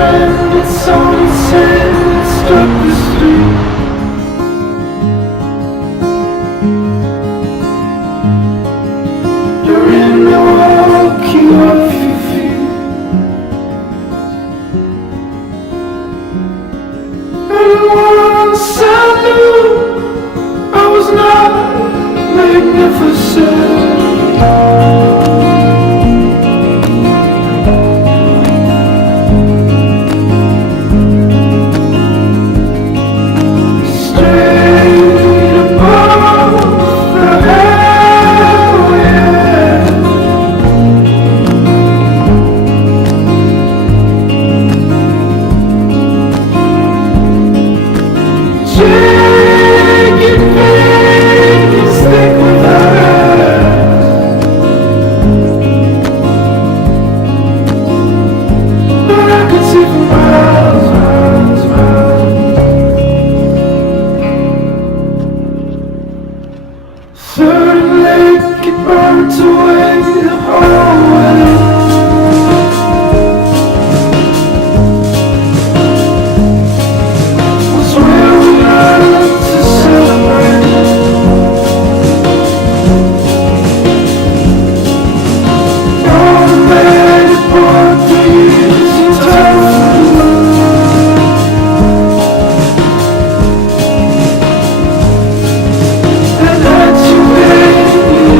friend, it's only sand struck the street. You're in Milwaukee off your feet. And once I knew I was not magnificent. Burnt away the whole way. Was where we learned to celebrate. All the bad parties you told me. And that you made me.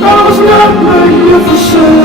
I was not magnificent.